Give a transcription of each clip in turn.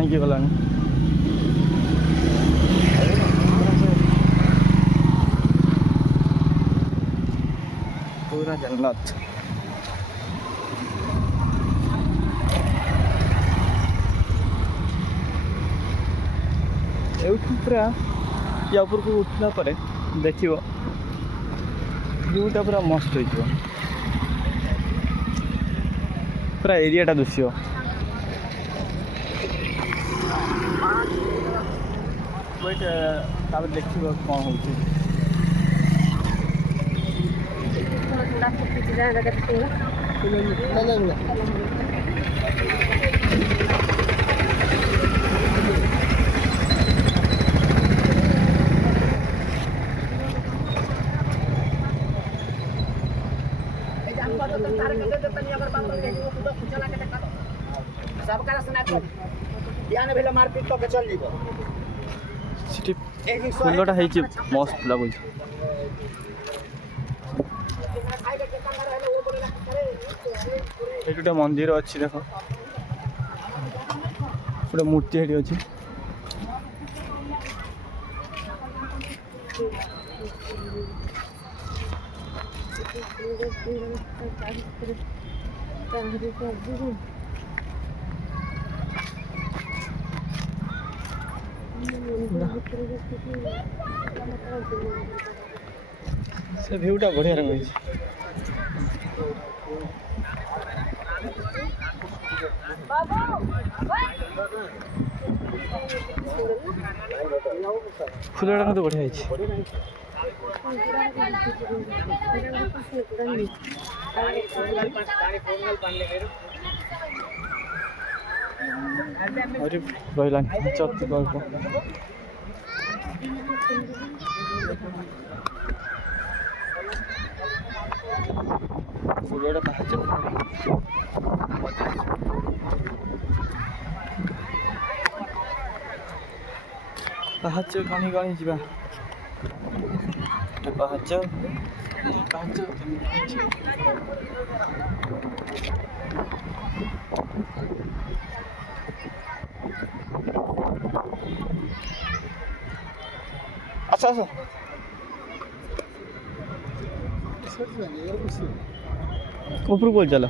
ହେଇକି ଗଲାଣି। ପୁରା ଜନ୍ନତ। ଏଇଠୁ ପୁରା ୟା ଉପରକୁ ଉଠିଲା ପରେ ଦେଖିବ ଭିଉଟା ପୁରା ମସ୍ତ ହେଇଯିବ, ପୁରା ଏରିଆଟା ଦୁସିବ। ତାପରେ ଦେଖିବ କ'ଣ ହେଉଛି। ସେଠି ଫୁଲଟା ହେଇଛି ମସ୍ତ ଲାଗୁଛି। ଏଠି ଗୋଟେ ମନ୍ଦିର ଅଛି, ଦେଖ ଗୋଟେ ମୂର୍ତ୍ତି ଏଠି ଅଛି। ସେ ଭିଉଟା ବଢ଼ିଆ ରହିଛି। ଫୁଲଟା କିନ୍ତୁ ବଢ଼ିଆ ହେଇଛି। ରହିଲାନି ଚତି ଗଳ୍ପ। ଫୁଲଟା ପାହାଚ ପାହାଚ ଗଣି ଗଣି ଯିବା। ପାହାଚ ପାହାଚ ଆସ ଆସ। ଉପରକୁ ଚାଲ।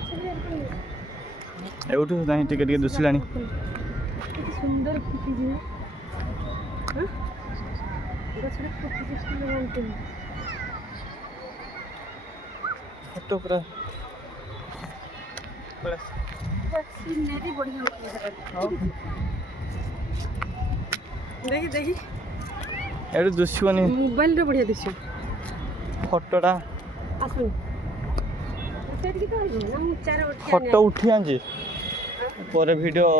ଏଉଠୁ ନାହିଁ ଟିକେ ଟିକେ ଦୁସିଲାଣି। ଫଟୋ ପୁରା ଦେଖି ଏଠୁ ଦୁସିବନି, ମୋବାଇଲରେ ବଢ଼ିଆ ଦିଶିବ ଫଟୋଟା। ଫଟୋ ଉଠି ଆଣିଛି ପରେ ଭିଡ଼ିଓ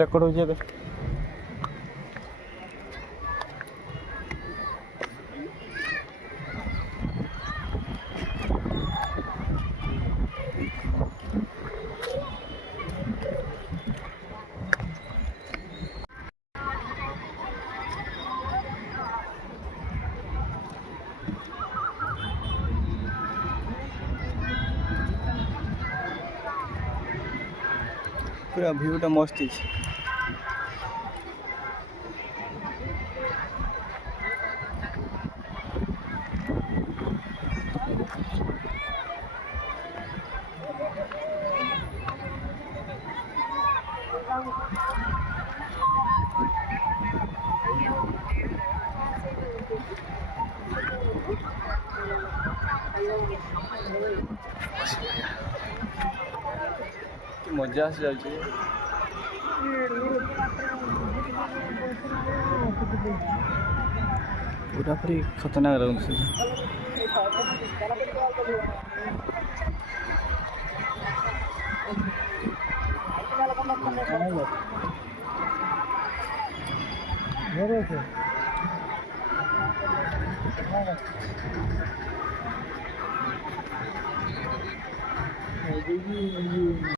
ରେକର୍ଡ଼ ହେଉଛି ଏବେ। पूरा व्यूटा मस्त है। मजा आसी जाଉଛି पूरा पूरी खतरनाक लाଗୁଛି।